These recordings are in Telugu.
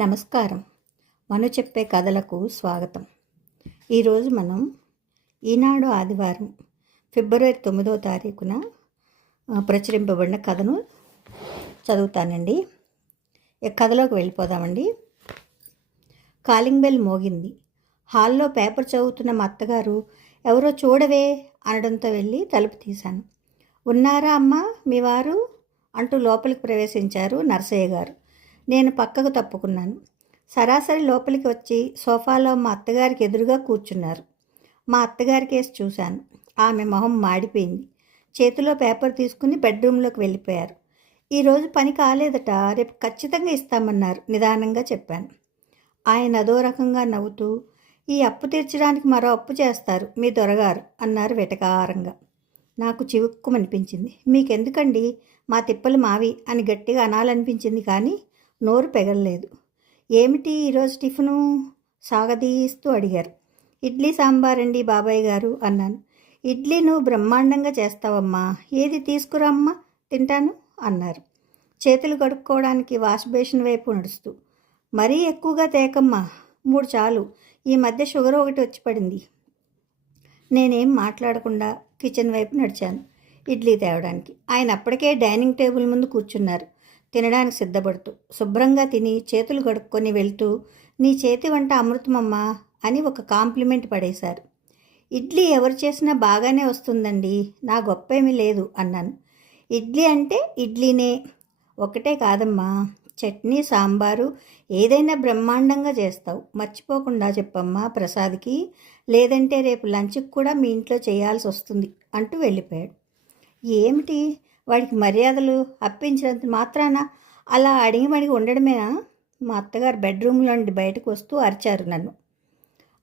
నమస్కారం. మను చెప్పే కథలకు స్వాగతం. ఈరోజు మనం ఈనాడు ఆదివారం ఫిబ్రవరి 9వ తారీఖున ప్రచురింపబడిన కథను చదువుతానండి. కథలోకి వెళ్ళిపోదామండి. కాలింగ్ బెల్ మోగింది. హాల్లో పేపర్ చదువుతున్న మా అత్తగారు ఎవరో చూడవే అనడంతో వెళ్ళి తలుపు తీశాను. ఉన్నారా అమ్మా మీ వారు అంటూ లోపలికి ప్రవేశించారు నర్సయ్య గారు. నేను పక్కకు తప్పుకున్నాను. సరాసరి లోపలికి వచ్చి సోఫాలో మా అత్తగారికి ఎదురుగా కూర్చున్నారు. మా అత్తగారి కేసు చూశాను. ఆమె మొహం మాడిపోయింది. చేతిలో పేపర్ తీసుకుని బెడ్రూమ్లోకి వెళ్ళిపోయారు. ఈరోజు పని కాలేదట, రేపు ఖచ్చితంగా ఇస్తామన్నారు నిదానంగా చెప్పాను. ఆయన అదో రకంగా నవ్వుతూ, ఈ అప్పు తీర్చడానికి మరో అప్పు చేస్తారు మీ దొరగారు అన్నారు వెటకారంగా. నాకు చివుక్కుమనిపించింది. మీకెందుకండి, మా తిప్పలు మావి అని గట్టిగా అనాలనిపించింది, కానీ నోరు పెగలలేదు. ఏమిటి ఈరోజు టిఫిను సాగదీస్తూ అడిగారు. ఇడ్లీ సాంబారండి బాబాయ్ గారు అన్నాను. ఇడ్లీ నువ్వు బ్రహ్మాండంగా చేస్తావమ్మా, ఏది తీసుకురమ్మా తింటాను అన్నారు. చేతులు కడుక్కోవడానికి వాష్ బేసిన్ వైపు నడుస్తూ. మరీ ఎక్కువగా తేకమ్మా, 3 చాలు, ఈ మధ్య షుగర్ ఒకటి వచ్చి పడింది. నేనేం మాట్లాడకుండా కిచెన్ వైపు నడిచాను ఇడ్లీ తేవడానికి. ఆయన అప్పటికే డైనింగ్ టేబుల్ ముందు కూర్చున్నారు, తినడానికి సిద్ధపడుతూ. శుభ్రంగా తిని చేతులు కడుక్కొని వెళ్తూ, నీ చేతి వంట అమృతమమ్మా అని ఒక కాంప్లిమెంట్ పడేశారు. ఇడ్లీ ఎవరు చేసినా బాగానే వస్తుందండి, నా గొప్పేమీ లేదు అన్నాను. ఇడ్లీ అంటే ఇడ్లీనే, ఒకటే కాదమ్మా, చట్నీ సాంబారు ఏదైనా బ్రహ్మాండంగా చేస్తావు, మర్చిపోకుండా చెప్పమ్మా ప్రసాద్కి, లేదంటే రేపు లంచ్కి కూడా మీ ఇంట్లో చేయాల్సి వస్తుంది అంటూ వెళ్ళిపోయాడు. ఏమిటి వాడికి మర్యాదలు, అప్పించినంత మాత్రాన అలా అడిగి ఉండడమేనా? మా అత్తగారు బెడ్రూమ్లో నుండి బయటకు వస్తూ అరిచారు నన్ను.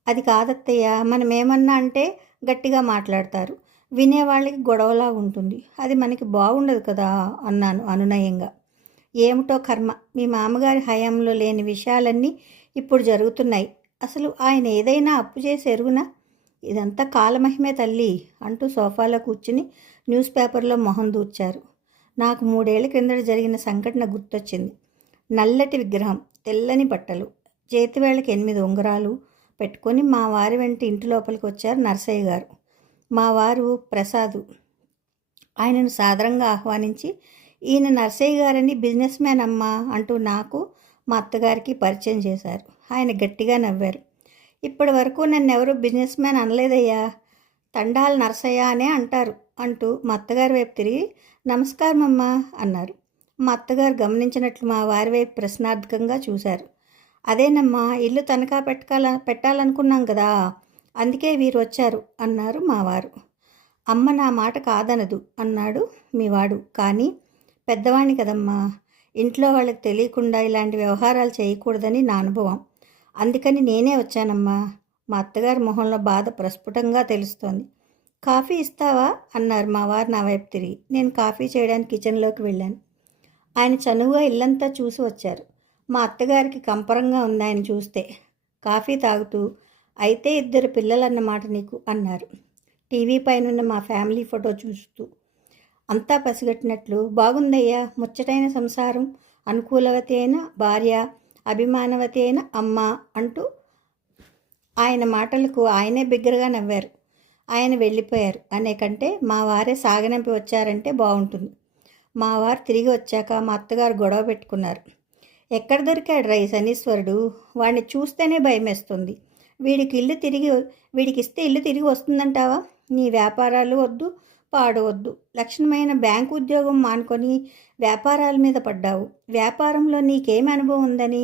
అది కాదత్తయ్య, మనం ఏమన్నా అంటే గట్టిగా మాట్లాడతారు, వినేవాళ్ళకి గొడవలా ఉంటుంది, అది మనకి బాగుండదు కదా అన్నాను అనునయంగా. ఏమిటో కర్మ, మీ మామగారి హయాంలో లేని విషయాలన్నీ ఇప్పుడు జరుగుతున్నాయి. అసలు ఆయన ఏదైనా అప్పు చేసి ఎరుగునా? ఇదంతా కాలమహిమే తల్లి అంటూ సోఫాలో కూర్చుని న్యూస్ పేపర్లో మొహం దూర్చారు. నాకు 3 ఏళ్ల క్రిందట జరిగిన సంఘటన గుర్తొచ్చింది. నల్లటి విగ్రహం, తెల్లని బట్టలు, చేతివేళ్ళకి 8 ఉంగరాలు పెట్టుకొని మా వారి వెంట ఇంటి లోపలికి వచ్చారు నర్సయ్య గారు. మా వారు ప్రసాదు. ఆయనను సాదరంగా ఆహ్వానించి, ఈయన నర్సయ్య గారని బిజినెస్ మ్యాన్ అమ్మా అంటూ నాకు మా అత్తగారికి పరిచయం చేశారు. ఆయన గట్టిగా నవ్వారు. ఇప్పటి వరకు నన్ను ఎవరు బిజినెస్ మ్యాన్ అనలేదయ్యా, తండాల నర్సయ్య అనే అంటారు అంటూ మా అత్తగారి వైపు తిరిగి, నమస్కారం అమ్మా అన్నారు. మా అత్తగారు గమనించినట్లు మా వారి వైపు ప్రశ్నార్థకంగా చూశారు. అదేనమ్మా, ఇల్లు తనఖా పెట్టాలనుకున్నాం కదా, అందుకే వీరు వచ్చారు అన్నారు మా వారు. అమ్మ నా మాట కాదనదు అన్నాడు మీవాడు, కానీ పెద్దవాణ్ణి కదమ్మా, ఇంట్లో వాళ్ళకి తెలియకుండా ఇలాంటి వ్యవహారాలు చేయకూడదని నా అనుభవం, అందుకని నేనే వచ్చానమ్మా. మా అత్తగారి మొహంలో బాధ ప్రస్ఫుటంగా తెలుస్తోంది. కాఫీ ఇస్తావా అన్నారు మా వారు నా వైపు తిరిగి. నేను కాఫీ చేయడానికి కిచెన్లోకి వెళ్ళాను. ఆయన చనువుగా ఇల్లంతా చూసి వచ్చారు. మా అత్తగారికి కంపరంగా ఉంది ఆయన చూస్తే. కాఫీ తాగుతూ, అయితే 2 పిల్లలన్నమాట నీకు అన్నారు టీవీ పైన మా ఫ్యామిలీ ఫోటో చూస్తూ. అంతా పసిగట్టినట్లు, బాగుందయ్యా, ముచ్చటైన సంసారం, అనుకూలవతి అయిన భార్య, అభిమానవతి అయిన అమ్మ అంటూ ఆయన మాటలకు ఆయనే బిగ్గరగా నవ్వారు. ఆయన వెళ్ళిపోయారు అనే కంటే మా వారే సాగనంపి వచ్చారంటే బాగుంటుంది. మా వారు తిరిగి వచ్చాక మా అత్తగారు గొడవ పెట్టుకున్నారు. ఎక్కడ దొరికాడు రా ఈ శనీశ్వరుడు, వాడిని చూస్తేనే భయమేస్తుంది, వీడికి ఇస్తే ఇల్లు తిరిగి వస్తుందంటావా? నీ వ్యాపారాలు వద్దు, పాడవద్దు, లక్షణమైన బ్యాంకు ఉద్యోగం మానుకొని వ్యాపారాల మీద పడ్డావు, వ్యాపారంలో నీకేమి అనుభవం ఉందని?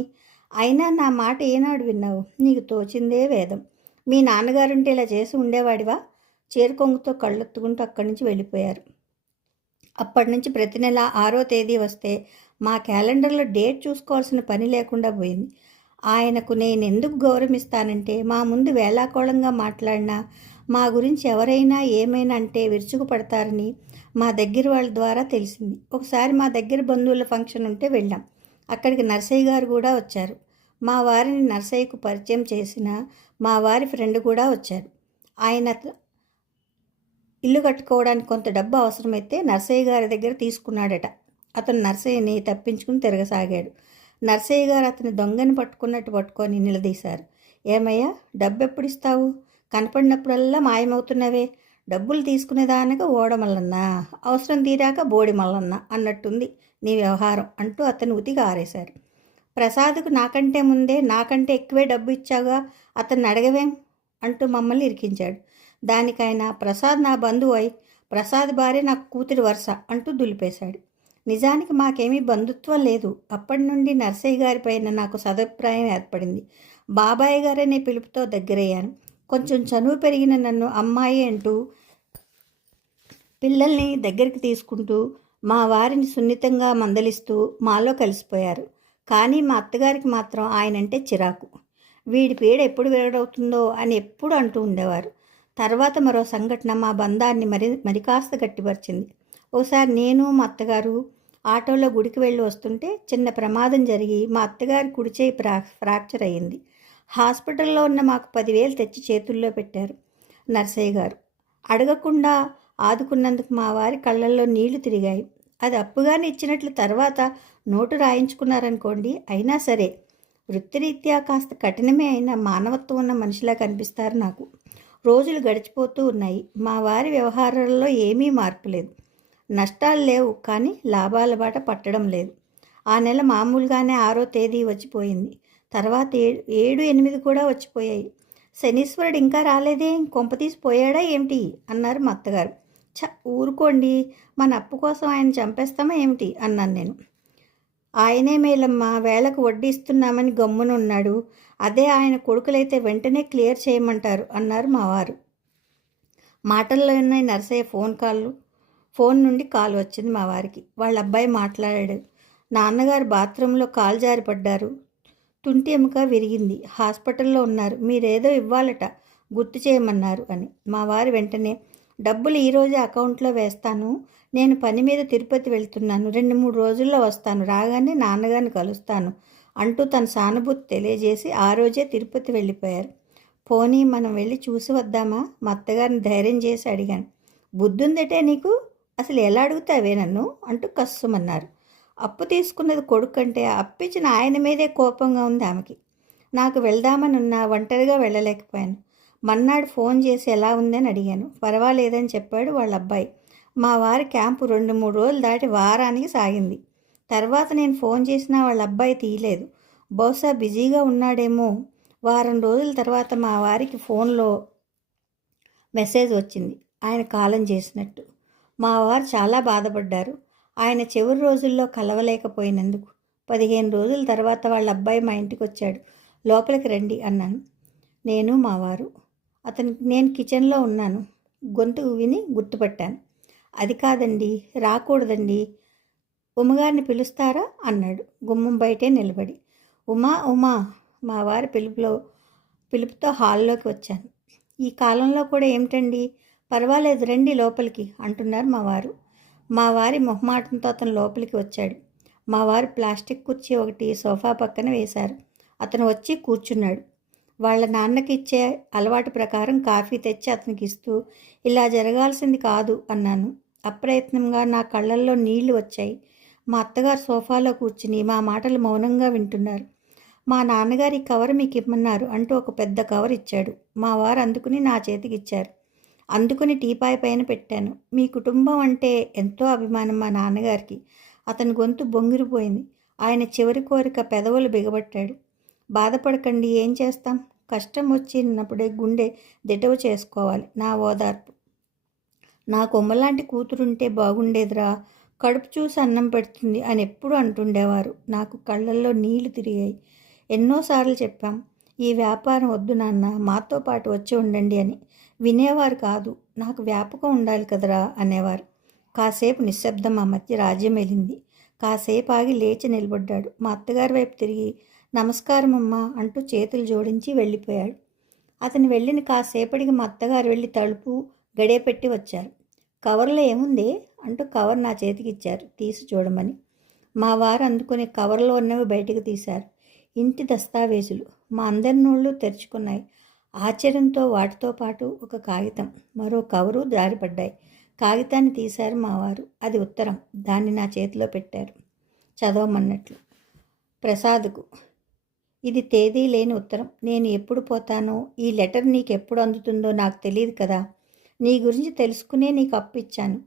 అయినా నా మాట ఏనాడు విన్నావు? నీకు తోచిందే వేదం. మీ నాన్నగారుంటే ఇలా చేసి ఉండేవాడివా? చేరుకొంగుతో కళ్ళెత్తుకుంటూ అక్కడి నుంచి వెళ్ళిపోయారు. అప్పటి నుంచి ప్రతి నెల 6వ తేదీ వస్తే మా క్యాలెండర్లో డేట్ చూసుకోవాల్సిన పని లేకుండా పోయింది. ఆయనకు నేను ఎందుకు గౌరవిస్తానంటే, మా ముందు వేళాకోళంగా మాట్లాడినా, మా గురించి ఎవరైనా ఏమైనా అంటే విరుచుకుపడతారని మా దగ్గర వాళ్ళ ద్వారా తెలిసింది. ఒకసారి మా దగ్గర బంధువుల ఫంక్షన్ ఉంటే వెళ్ళాం. అక్కడికి నర్సయ్య గారు కూడా వచ్చారు. మా వారిని నర్సయ్యకు పరిచయం చేసిన మా వారి ఫ్రెండ్ కూడా వచ్చారు. ఆయన ఇల్లు కట్టుకోవడానికి కొంత డబ్బు అవసరమైతే నర్సయ్య గారి దగ్గర తీసుకున్నాడట. అతను నర్సయ్యని తప్పించుకుని తిరగసాగాడు. నర్సయ్య గారు అతని దొంగని పట్టుకున్నట్టు పట్టుకొని నిలదీశారు. ఏమయ్యా, డబ్బు ఎప్పుడు ఇస్తావు? కనపడినప్పుడల్లా మాయమవుతున్నవే. డబ్బులు తీసుకునేదానిక ఓడమల్లన్నా, అవసరం తీరాక బోడి మల్లన్న అన్నట్టుంది నీ వ్యవహారం అంటూ అతను ఉతికి ఆరేశారు. ప్రసాద్కు నాకంటే ముందే నాకంటే ఎక్కువే డబ్బు ఇచ్చాగా, అతన్ని అడగవేం అంటూ మమ్మల్ని ఇరికించాడు. దానికైనా ప్రసాద్ నా బంధువు అయి ప్రసాద్ భార్య నాకు కూతురి వరుస అంటూ దులిపేశాడు. నిజానికి మాకేమీ బంధుత్వం లేదు. అప్పటి నుండి నర్సయ్య గారిపైన నాకు సదభిప్రాయం ఏర్పడింది. బాబాయ్ గారనే పిలుపుతో దగ్గరయ్యాను. కొంచెం చనువు పెరిగిన నన్ను అమ్మాయి అంటూ పిల్లల్ని దగ్గరికి తీసుకుంటూ మా వారిని సున్నితంగా మందలిస్తూ మాలో కలిసిపోయారు. కానీ మా అత్తగారికి మాత్రం ఆయనంటే చిరాకు. వీడి పీడ ఎప్పుడు విరగడవుతుందో అని ఎప్పుడు అంటూ ఉండేవారు. తర్వాత మరో సంఘటన మా బంధాన్ని మరి కాస్త గట్టిపరిచింది. ఓసారి నేను మా అత్తగారు ఆటోలో గుడికి వెళ్ళి వస్తుంటే చిన్న ప్రమాదం జరిగి మా అత్తగారి కుడిచేయి ఫ్రాక్చర్ అయ్యింది. హాస్పిటల్లో ఉన్న మాకు 10,000 తెచ్చి చేతుల్లో పెట్టారు నర్సయ్య గారు. అడగకుండా ఆదుకున్నందుకు మా వారి కళ్ళల్లో నీళ్లు తిరిగాయి. అది అప్పుగానే ఇచ్చినట్లు తర్వాత నోటు రాయించుకున్నారనుకోండి. అయినా సరే వృత్తిరీత్యా కాస్త కఠినమే అయిన మానవత్వం ఉన్న మనిషిలా కనిపిస్తారు నాకు. రోజులు గడిచిపోతూ ఉన్నాయి. మా వారి వ్యవహారాల్లో ఏమీ మార్పు లేదు. నష్టాలు లేవు, కానీ లాభాల బాట పట్టడం లేదు. ఆ నెల మామూలుగానే 6వ తేదీ వచ్చిపోయింది. తర్వాత 7, 8 కూడా వచ్చిపోయాయి. శనీశ్వరుడు ఇంకా రాలేదే, కొంపతీసి పోయాడా ఏమిటి అన్నారు మా అత్తగారు. ఊరుకోండి, మన అప్పు కోసం ఆయన చంపేస్తామా ఏమిటి అన్నాను నేను. ఆయనే మేలమ్మ, వేళకు వడ్డీ ఇస్తున్నామని గమ్మునున్నాడు. అదే ఆయన కొడుకులైతే వెంటనే క్లియర్ చేయమంటారు అన్నారు మా వారు. మాటల్లో ఉన్నాయి నర్సయ్య ఫోన్ నుండి కాల్ వచ్చింది మా వారికి. వాళ్ళ అబ్బాయి మాట్లాడాడు. నాన్నగారు బాత్రూంలో కాలు జారి పడ్డారు. తుంటి ఎముక విరిగింది. హాస్పిటల్లో ఉన్నారు. మీరేదో ఇవ్వాలట, గుర్తు చేయమన్నారు అని. మా వారు వెంటనే, డబ్బులు ఈరోజే అకౌంట్లో వేస్తాను, నేను పని మీద తిరుపతి వెళ్తున్నాను, 2-3 రోజుల్లో వస్తాను, రాగానే నాన్నగారిని కలుస్తాను అంటూ తన సానుభూతి తెలియజేసి ఆ రోజే తిరుపతి వెళ్ళిపోయారు. పోనీ మనం వెళ్ళి చూసి వద్దామా? మా అత్తగారిని ధైర్యం చేసి అడిగాను. బుద్ధుందటే నీకు, అసలు ఎలా అడుగుతావే నన్ను అంటూ కస్సుమన్నారు. అప్పు తీసుకున్నది కొడుకు కంటే అప్పిచ్చిన ఆయన మీదే కోపంగా ఉంది ఆమెకి. నాకు వెళ్దామని ఉన్నా ఒంటరిగా వెళ్ళలేకపోయాను. మన్నాడు ఫోన్ చేసి ఎలా ఉందని అడిగాను. పర్వాలేదని చెప్పాడు వాళ్ళ అబ్బాయి. మా వారి క్యాంపు 2-3 రోజులు దాటి వారానికి సాగింది. తర్వాత నేను ఫోన్ చేసినా వాళ్ళ అబ్బాయి తీయలేదు. బహుశా బిజీగా ఉన్నాడేమో. వారం రోజుల తర్వాత మా వారికి ఫోన్లో మెసేజ్ వచ్చింది, ఆయన కాలం చేసినట్టు. మా వారు చాలా బాధపడ్డారు. ఆయన చివరి రోజుల్లో కలవలేకపోయినందుకు. 15 రోజుల తర్వాత వాళ్ళ అబ్బాయి మా ఇంటికి వచ్చాడు. లోపలికి రండి అన్నాను నేను, మా వారు. నేను కిచెన్లో ఉన్నాను. గొంతు విని గుర్తుపట్టాను. అది కాదండి, రాకూడదండి, ఉమ్మగారిని పిలుస్తారా అన్నాడు గుమ్మం బయటే నిలబడి. ఉమా మా వారి పిలుపుతో హాల్లోకి వచ్చాను. ఈ కాలంలో కూడా ఏమిటండి, పర్వాలేదు రండి లోపలికి అంటున్నారు మా వారు. మా వారి మొహమాటంతో అతను లోపలికి వచ్చాడు. మా వారు ప్లాస్టిక్ కుర్చీ ఒకటి సోఫా పక్కన వేశారు. అతను వచ్చి కూర్చున్నాడు. వాళ్ళ నాన్నకి ఇచ్చే అలవాటు ప్రకారం కాఫీ తెచ్చి అతనికి ఇస్తూ, ఇలా జరగాల్సింది కాదు అన్నాను. అప్రయత్నంగా నా కళ్ళల్లో నీళ్లు వచ్చాయి. మా అత్తగారు సోఫాలో కూర్చుని మా మాటలు మౌనంగా వింటున్నారు. మా నాన్నగారి కవర్ మీకు ఇమ్మన్నారు అంటూ ఒక పెద్ద కవర్ ఇచ్చాడు. మా వారు అందుకుని నా చేతికి ఇచ్చారు. అందుకుని టీపాయ్ పైన పెట్టాను. మీ కుటుంబం అంటే ఎంతో అభిమానం మా నాన్నగారికి. అతని గొంతు బొంగిరిపోయింది. ఆయన చివరి కోరిక పెదవులు బిగబట్టాడు. బాధపడకండి, ఏం చేస్తాం, కష్టం వచ్చినప్పుడే గుండె దిటవు చేసుకోవాలి. నా ఓదార్పు. నా కొమ్మలాంటి కూతురుంటే బాగుండేదిరా, కడుపు చూసి అన్నం పెడుతుంది అని ఎప్పుడు అంటుండేవారు. నాకు కళ్ళల్లో నీళ్లు తిరిగాయి. ఎన్నోసార్లు చెప్పాం, ఈ వ్యాపారం వద్దు నాన్న, మాతో పాటు వచ్చి ఉండండి అని. వినేవారు కాదు. నాకు వ్యాపకం ఉండాలి కదరా అనేవారు. కాసేపు నిశ్శబ్దం మా మధ్య రాజ్యం వెళ్ళింది. కాసేపు ఆగి లేచి నిలబడ్డాడు. మా అత్తగారి వైపు తిరిగి, నమస్కారం అమ్మా అంటూ చేతులు జోడించి వెళ్ళిపోయాడు. అతను వెళ్ళిన కాసేపటికి మా అత్తగారు వెళ్ళి తలుపు గడియ పెట్టి వచ్చారు. కవర్లో ఏముంది అంటూ కవర్ నా చేతికి ఇచ్చారు, తీసి చూడమని. మా వారు అందుకుని కవర్లో ఉన్నవి బయటకు తీశారు. ఇంటి దస్తావేజులు. మా అందరి నోళ్ళు తెరుచుకున్నాయి. ఆశ్చర్యంతో వాటితో పాటు ఒక కాగితం, మరో కవరు జారిపడ్డాయి. కాగితాన్ని తీశారు మా వారు. అది ఉత్తరం. దాన్ని నా చేతిలో పెట్టారు, చదవమన్నట్లు. ప్రసాద్కు. ఇది తేదీ లేని ఉత్తరం. నేను ఎప్పుడు పోతానో, ఈ లెటర్ నీకు ఎప్పుడు అందుతుందో నాకు తెలియదు కదా. నీ గురించి తెలుసుకునే నీకు అప్పు ఇచ్చాను.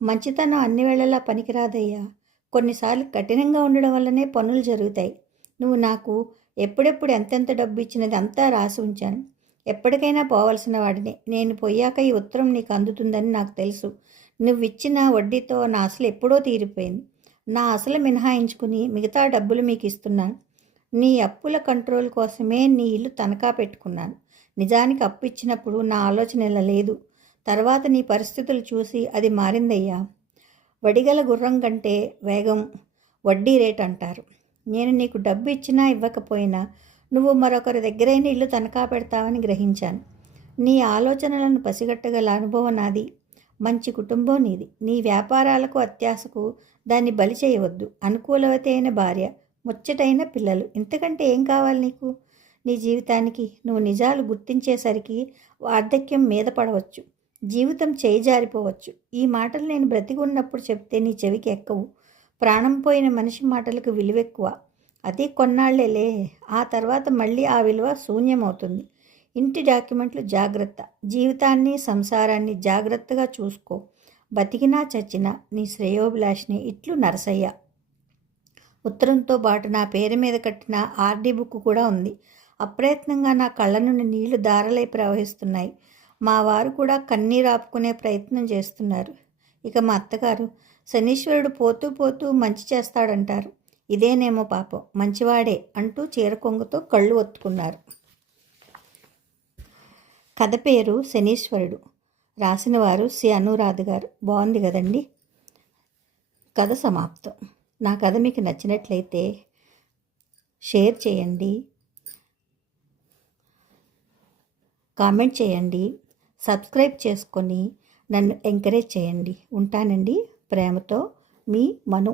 మంచితనం అన్ని వేళలా పనికిరాదయ్యా. కొన్నిసార్లు కఠినంగా ఉండడం వల్లనే పనులు జరుగుతాయి. నువ్వు నాకు ఎప్పుడెప్పుడు ఎంతెంత డబ్బు ఇచ్చినది అంతా రాసి ఉంచాను. ఎప్పటికైనా పోవలసిన వాడినే. నేను పోయాక ఈ ఉత్తరం నీకు అందుతుందని నాకు తెలుసు. నువ్విచ్చిన వడ్డీతో నా అసలు ఎప్పుడో తీరిపోయింది. నా అసలు మినహాయించుకుని మిగతా డబ్బులు మీకు ఇస్తున్నాను. నీ అప్పుల కంట్రోల్ కోసమే నీ ఇల్లు తనఖా పెట్టుకున్నాను. నిజానికి అప్పు ఇచ్చినప్పుడు నా ఆలోచన ఇలా లేదు. తర్వాత నీ పరిస్థితులు చూసి అది మారిందయ్యా. వడిగల గుర్రం కంటే వేగం వడ్డీ రేట్ అంటారు. నేను నీకు డబ్బు ఇచ్చినా ఇవ్వకపోయినా నువ్వు మరొకరి దగ్గరైన ఇల్లు తనఖా పెడతావని గ్రహించాను. నీ ఆలోచనలను పసిగట్టగల అనుభవం నాది. మంచి కుటుంబం నీది. నీ వ్యాపారాలకు అత్యాశకు దాన్ని బలి చేయవద్దు. అనుకూలవతి అయిన భార్య, ముచ్చటైన పిల్లలు, ఇంతకంటే ఏం కావాలి నీకు? నీ జీవితానికి నువ్వు నిజాలు గుర్తించేసరికి వార్ధక్యం మీద పడవచ్చు. జీవితం చేయి జారిపోవచ్చు. ఈ మాటలు నేను బ్రతికి ఉన్నప్పుడు చెప్తే నీ చెవికి ఎక్కవు. ప్రాణం పోయిన మనిషి మాటలకు విలువెక్కువ. అది కొన్నాళ్లేలే. ఆ తర్వాత మళ్ళీ ఆ విలువ శూన్యమవుతుంది. ఇంటి డాక్యుమెంట్లు జాగ్రత్త. జీవితాన్ని, సంసారాన్ని జాగ్రత్తగా చూసుకో. బతికినా చచ్చినా నీ శ్రేయోభిలాషిని. ఇట్లు నరసయ్య. ఉత్తరంతో పాటు నా పేరు మీద కట్టిన ఆర్డీ బుక్ కూడా ఉంది. అప్రయత్నంగా నా కళ్ళ నుండి నీళ్లు దారలై ప్రవహిస్తున్నాయి. మా వారు కూడా కన్నీరు ఆపుకునే ప్రయత్నం చేస్తున్నారు. ఇక మా అత్తగారు, శనీశ్వరుడు పోతూ పోతూ మంచి చేస్తాడంటారు. ఇదేనేమో పాపం, మంచివాడే అంటూ చీరకొంగుతో కళ్ళు ఒత్తుకున్నారు. కథ పేరు శనీశ్వరుడు. రాసిన వారు సి అనురాధ గారు. బాగుంది కదండి. కథ సమాప్తం. నా కథ మీకు నచ్చినట్లయితే షేర్ చేయండి, కామెంట్ చేయండి, సబ్స్క్రైబ్ చేసుకొని నన్ను ఎంకరేజ్ చేయండి. ఉంటానండి. ప్రేమతో మీ మను.